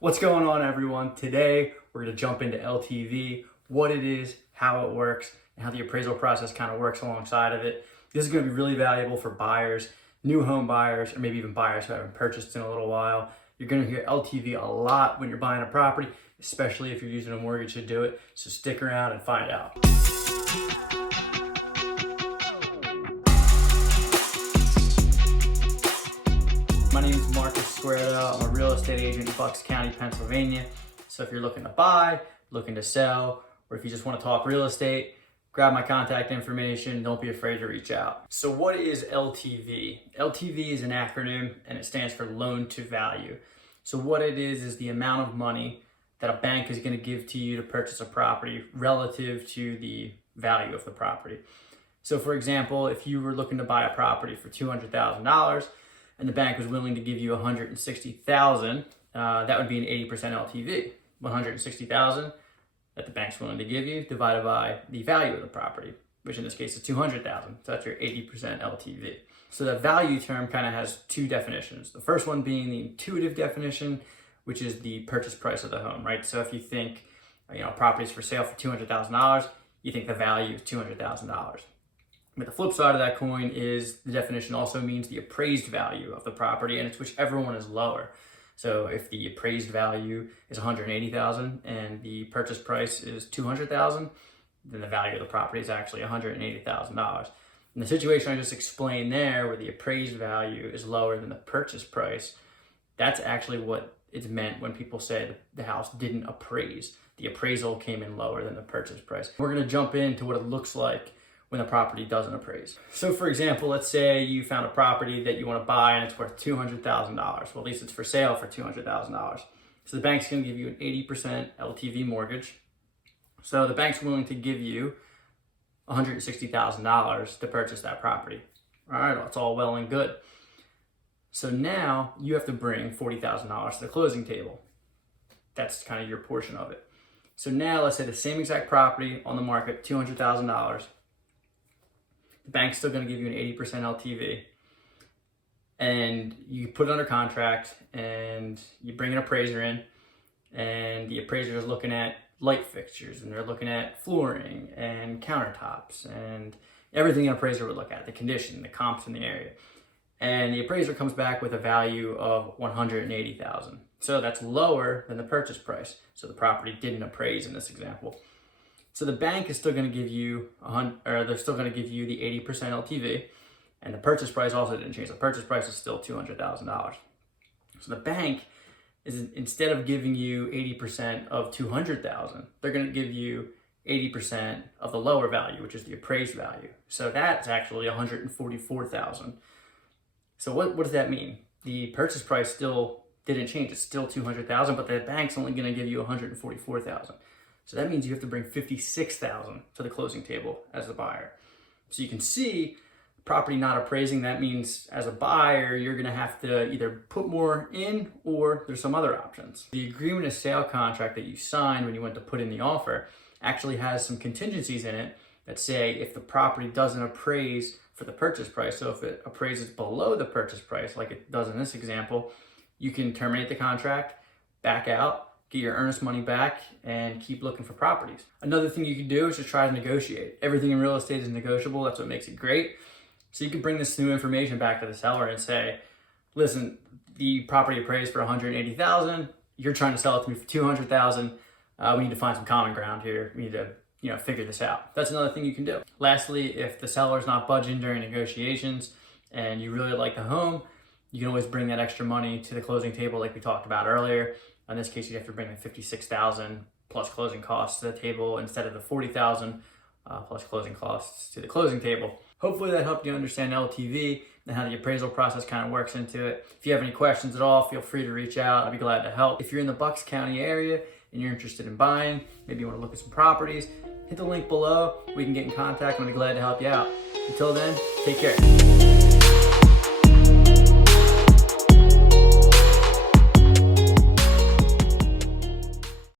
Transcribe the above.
What's going on, everyone? Today we're going to jump into LTV, what it is, how it works, and how the appraisal process kind of works alongside of it. This is going to be really valuable for buyers, new home buyers, or maybe even buyers who haven't purchased in a little while. You're going to hear LTV a lot when you're buying a property, especially if you're using a mortgage to do it. So stick around and find out. My name is marc.izquierdo. I'm a real estate agent in Bucks County, Pennsylvania. So if you're looking to buy, looking to sell, or if you just want to talk real estate, grab my contact information. Don't be afraid to reach out. So what is LTV? LTV is an acronym and it stands for loan to value. So what it is the amount of money that a bank is going to give to you to purchase a property relative to the value of the property. So for example, if you were looking to buy a property for $200,000 and the bank was willing to give you $160,000, that would be an 80% LTV. $160,000 that the bank's willing to give you divided by the value of the property, which in this case is $200,000. So that's your 80% LTV. So the value term kind of has two definitions. The first one being the intuitive definition, which is the purchase price of the home, right? So if you think, property's for sale for $200,000, you think the value is $200,000. But the flip side of that coin is the definition also means the appraised value of the property, and it's whichever one is lower. So if the appraised value is $180,000 and the purchase price is $200,000, then the value of the property is actually $180,000. In the situation I just explained there, where the appraised value is lower than the purchase price, that's actually what it's meant when people say that the house didn't appraise. The appraisal came in lower than the purchase price. We're going to jump into what it looks like when the property doesn't appraise. So for example, let's say you found a property that you want to buy and it's worth $200,000. Well, at least it's for sale for $200,000. So the bank's going to give you an 80% LTV mortgage. So the bank's willing to give you $160,000 to purchase that property. All right, that's all well and good. So now you have to bring $40,000 to the closing table. That's kind of your portion of it. So now let's say the same exact property on the market, $200,000. The bank's still going to give you an 80% LTV, and you put it under contract and you bring an appraiser in, and the appraiser is looking at light fixtures and they're looking at flooring and countertops and everything an appraiser would look at, the condition, the comps in the area. And the appraiser comes back with a value of $180,000. So that's lower than the purchase price. So the property didn't appraise in this example. So the bank is still going to give you they're still going to give you the 80% LTV, and the purchase price also didn't change. The purchase price is still $200,000. So the bank is, instead of giving you 80% of $200,000, they're going to give you 80% of the lower value, which is the appraised value. So that's actually $144,000. So what does that mean? The purchase price still didn't change. It's still $200,000, but the bank's only going to give you $144,000. So that means you have to bring $56,000 to the closing table as the buyer. So you can see property not appraising. That means as a buyer, you're going to have to either put more in or there's some other options. The agreement of sale contract that you signed when you went to put in the offer actually has some contingencies in it that say if the property doesn't appraise for the purchase price, so if it appraises below the purchase price, like it does in this example, you can terminate the contract, back out, get your earnest money back, and keep looking for properties. Another thing you can do is just try to negotiate. Everything in real estate is negotiable. That's what makes it great. So you can bring this new information back to the seller and say, listen, the property appraised for $180,000. You're trying to sell it to me for $200,000. We need to find some common ground here. We need to figure this out. That's another thing you can do. Lastly, if the seller's not budging during negotiations and you really like the home, you can always bring that extra money to the closing table like we talked about earlier. In this case, you have to bring the $56,000 plus closing costs to the table instead of the $40,000 plus closing costs to the closing table. Hopefully that helped you understand LTV and how the appraisal process kind of works into it. If you have any questions at all, feel free to reach out. I'd be glad to help. If you're in the Bucks County area and you're interested in buying, maybe you want to look at some properties, hit the link below. We can get in contact. I'm glad to help you out. Until then, take care.